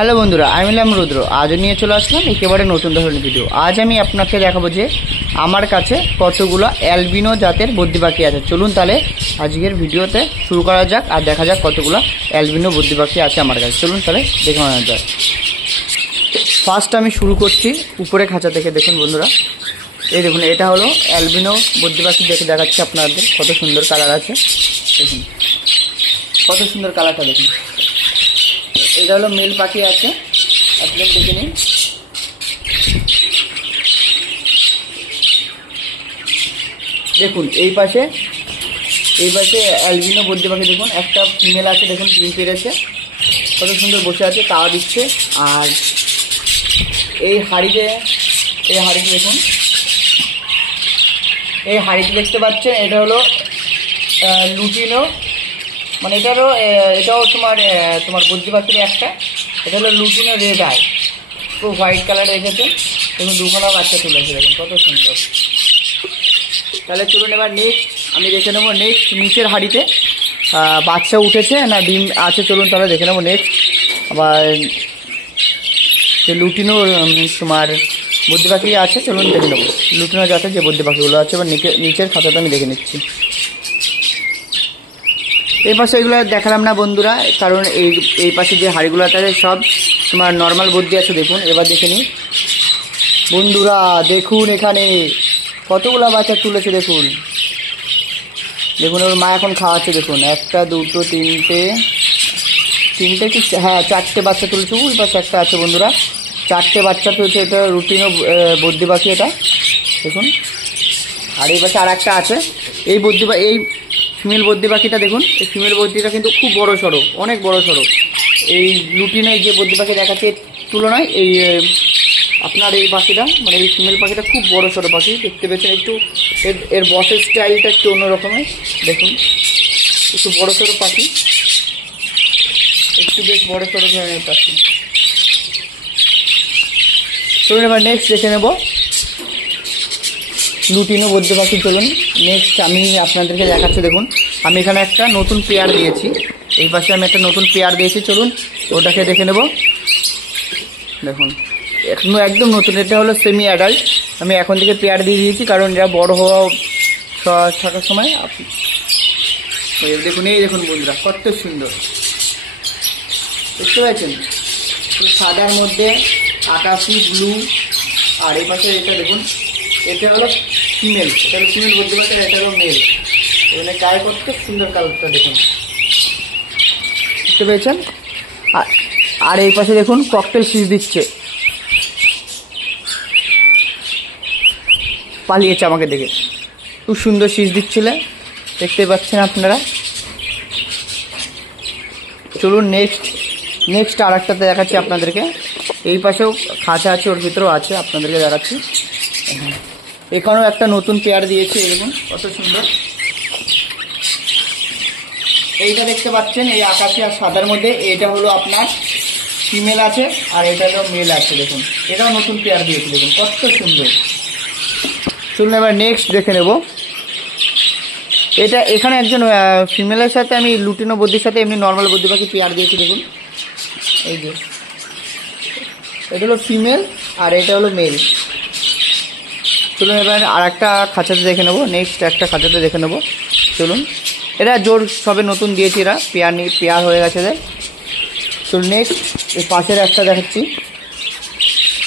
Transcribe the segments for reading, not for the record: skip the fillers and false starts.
Hello বন্ধুরা, আমি হলাম রুদ্র। আজও নিয়ে চলে আসলাম একেবারে নতুন ধরনের ভিডিও। আজ আমি আপনাকে দেখাবো যে আমার কাছে কতগুলো অ্যালবিনো জাতের বদ্রি পাখি আছে। চলুন তাহলে আজকের ভিডিওতে শুরু করা যাক আর দেখা যাক কতগুলো অ্যালবিনো বদ্রি পাখি আছে আমার কাছে। চলুন তাহলে দেখে নেওয়া যাক। ফার্স্ট আমি শুরু করছি উপরে খাঁচা থেকে। দেখুন বন্ধুরা, এই দেখুন, এটা হলো অ্যালবিনো বদ্রি পাখি। দেখে দেখাচ্ছি আপনাদের কত সুন্দর কালার আছে। দেখুন কত সুন্দর কালারটা দেখুন। এটা হলো মেল পাখি আছে, আপনারা দেখে নিন। দেখুন এই পাশে অ্যালবিনো বদ্রি পাখি দেখুন, একটা ফিমেল আছে দেখুন, ডিম পেড়েছে, কত সুন্দর বসে আছে, তাওয়া দিচ্ছে। আর এই হাঁড়িতে দেখুন, এই হাঁড়িতে দেখতে পাচ্ছেন, এটা হলো লুটিনো, মানে এটাও তোমার বদ্রি পাখির একটা। এটা হলো লুটিনো রেড আই, খুব হোয়াইট কালার রেখেছে। দেখুন দুখানা বাচ্চা তুলেছে, দেখুন কত সুন্দর। তাহলে চলুন এবার নেক্সট আমি দেখে নেবো নিচের হাঁড়িতে বাচ্চা উঠেছে না ডিম আছে। চলুন তাহলে দেখে নেবো নেক্সট। আবার লুটিনো তোমার বদ্রি পাখি আছে, চলুন দেখে নেবো লুটিনো জাতের যে বদ্রি পাখিগুলো আছে। এবার নিচের খাতাটা আমি দেখে নিচ্ছি। এই পাশে এগুলো দেখালাম না বন্ধুরা, কারণ এই পাশে যে হাঁড়িগুলো আছে সব তোমার নর্মাল বদ্রি আছে। দেখুন এবার দেখে নিই বন্ধুরা, দেখুন এখানে কতগুলো বাচ্চা তুলেছে। দেখুন ওর মা এখন খাওয়াচ্ছে। দেখুন একটা দুটো তিনটে কি, হ্যাঁ চারটে বাচ্চা তুলেছে। ওই পাশে একটা আছে বন্ধুরা, চারটে বাচ্চা তুলেছে। এটা রুটিনো বদ্রি পাখি এটা দেখুন। আর এই পাশে আর একটা আছে। এই ফিমেল বদ্রি পাখিটা দেখুন, এই ফিমেল বদ্রিটা কিন্তু খুব বড় সড়ো, অনেক বড় সড়ো। এই লুটিনে যে বদ্রি পাখি দেখাচ্ছে তুলনায় আপনার এই পাখিটা, মানে এই ফিমেল পাখিটা খুব বড় সড়ো পাখি। দেখতে পেয়েছেন একটু এর বসের স্টাইলটা একটু অন্য রকমের। দেখুন একটু বড় সড়ো পাখি, একটু বেশ বড় সড়ো ধরনের পাখি। চলুন এবার নেক্সট দেখে নেব লুটিনো বদ্রি পাখি। চলুন নেক্সট আমি আপনাদেরকে দেখাচ্ছি। দেখুন আমি এখানে একটা নতুন পেয়ার দিয়েছি, এই পাশে আমি একটা নতুন পেয়ার দিয়েছি। চলুন ওটাকে দেখে নেব। দেখুন একদম নতুন, এটা হলো সেমি অ্যাডাল্ট। আমি এখন থেকে পেয়ার দিয়ে দিয়েছি, কারণ এরা বড় হওয়া থাকার সময় দেখুন। এই দেখুন বন্ধুরা কত সুন্দর, দেখতে পাচ্ছেন সাদার মধ্যে আকাশি ব্লু। আর এই পাশে এটা দেখুন, এটা হলো ফিমেল, বলতে পারছেন, এটা হলো মেল। এখানে গায়ে কত সুন্দর কালারটা দেখুন, বুঝতে পেরেছেন। আর এই পাশে দেখুন ককটেল শীষ দিচ্ছে, পালিয়েছে আমাকে দেখে, খুব সুন্দর শীষ দিচ্ছিলে, দেখতে পাচ্ছেন আপনারা। চলুন নেক্সট আর একটাতে দেখাচ্ছি আপনাদেরকে। এই পাশেও খাঁচা আছে, ওর ভিতরেও আছে, আপনাদেরকে দেখাচ্ছি। এখানেও একটা নতুন পেয়ার দিয়েছি, দেখুন কত সুন্দর। এইটা দেখতে পাচ্ছেন, এই আকাশি আর সাদার মধ্যে, এটা হলো আপনার ফিমেল আছে আর এটা হলো মেল আছে। দেখুন এটাও নতুন পেয়ার দিয়েছি, দেখুন কত সুন্দর। চলুন এবার নেক্সট দেখে নেব। এখানে একজন ফিমেলের সাথে আমি লুটিনো বদ্রির সাথে এমনি নর্মাল বদ্রি পাখি পেয়ার দিয়েছি। দেখুন এই যে এটা হলো ফিমেল আর এটা হলো মেল। চলুন এবার আর একটা খাঁচাতে দেখে নেবো, নেক্সট একটা খাঁচাতে দেখে নেবো। চলুন এরা জোর সবে নতুন দিয়েছি, এরা পেয়ার হয়ে গেছে এদের। চলুন নেক্সট এই পাশের একটা দেখাচ্ছি।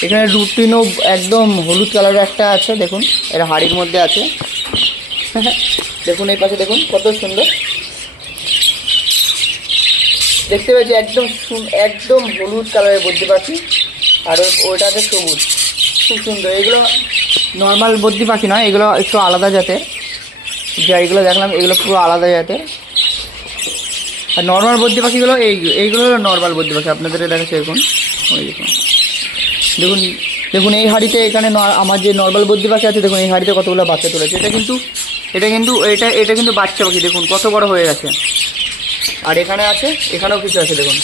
এখানে লুটিনো একদম হলুদ কালারের একটা আছে, দেখুন এরা হাড়ির মধ্যে আছে। দেখুন এই পাশে দেখুন কত সুন্দর দেখতে পেয়েছি, একদম হলুদ কালারের বদ্রি পাখি, আর ওইটাতে সবুজ, খুব সুন্দর। এগুলো নর্মাল বদ্রি পাখি নয়, এগুলো একটু আলাদা জাতের। যা এগুলো দেখলাম এগুলো পুরো আলাদা জাতের। আর নর্মাল বদ্রি পাখিগুলো এইগুলো হলো নর্মাল বদ্রি পাখি, আপনাদের দেখাচ্ছে। দেখুন ওই দেখুন এই হাঁড়িতে, এখানে আমার যে নর্মাল বদ্রি পাখি আছে, দেখুন এই হাঁড়িতে কতগুলো বাচ্চা তুলেছে। এটা কিন্তু বাচ্চা পাখি, দেখুন কত বড় হয়ে গেছে। আর এখানেও কিছু আছে, দেখুন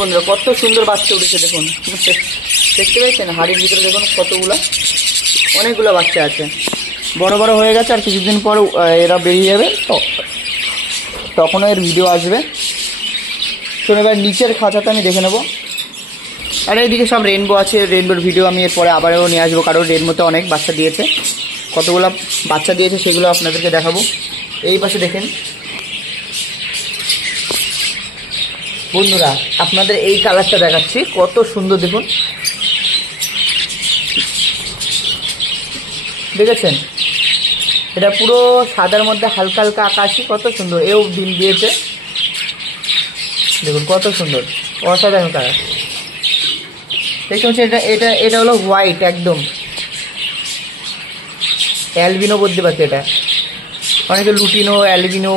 বন্ধুরা কত সুন্দর বাচ্চা উঠেছে। দেখুন দেখতে পেয়েছেন হাড়ির ভিতরে, দেখুন অনেকগুলো বাচ্চা আছে, বড় বড় হয়ে গেছে। আর কিছুদিন পর এরা বেরিয়ে যাবে, তখনও এর ভিডিও আসবে। চলুন এবার নিচের খাঁচাতে আমি দেখে নেবো। আর এইদিকে সব রেনবো আছে, রেনবোর ভিডিও আমি এরপরে আবারও নিয়ে আসবো, কারণ রেনবোতে অনেক বাচ্চা দিয়েছে, কতগুলো বাচ্চা দিয়েছে সেগুলো আপনাদেরকে দেখাবো। এই পাশে দেখেন বন্ধুরা, আপনাদের এই কালারটা দেখাচ্ছি, কত সুন্দর দেখুন, দেখেছেন? এটা পুরো সাদার মধ্যে হালকা হালকা আকাশি, কত সুন্দর। এও ডিম দিয়েছে, দেখুন কত সুন্দর, অসাধারণ কালার। দেখতে পাচ্ছি এটা এটা এটা হলো হোয়াইট একদম অ্যালবিনো বদ্রি পাখি। এটা অনেকে লুটিনো, অ্যালবিনো,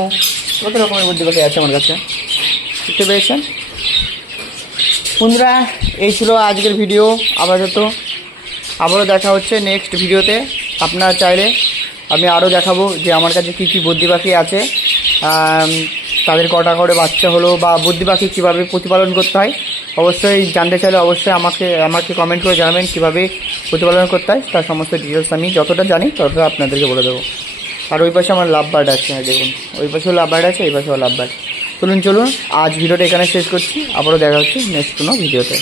কত রকমের বদ্রি পাখি আছে আমার কাছে, বুঝতে পেরেছেন বন্ধুরা? এই ছিল আজকের ভিডিও। আবারও দেখা হচ্ছে নেক্সট ভিডিওতে। আপনারা চাইলে আমি আরও দেখাবো যে আমার কাছে কী কী বদ্রি পাখি আছে, তাদের কটা করে বাচ্চা হলো, বা বদ্রি পাখি কীভাবে প্রতিপালন করতে হয় অবশ্যই জানতে চাইলে অবশ্যই আমাকে কমেন্ট করে জানাবেন কীভাবে প্রতিপালন করতে হয়। তার সমস্ত ডিটেলস আমি যতটা জানি ততটা আপনাদেরকে বলে দেবো। আর ওই পাশে আমার লাভ বার্ড আছে, দেখুন ওই পাশেও লাভ বার্ড আছে, এই পাশেও লাভ বার্ড। চলুন আজ ভিডিওটা এখানে শেষ করছি, আবারও দেখা হচ্ছে নেক্সট কোনো ভিডিওতে।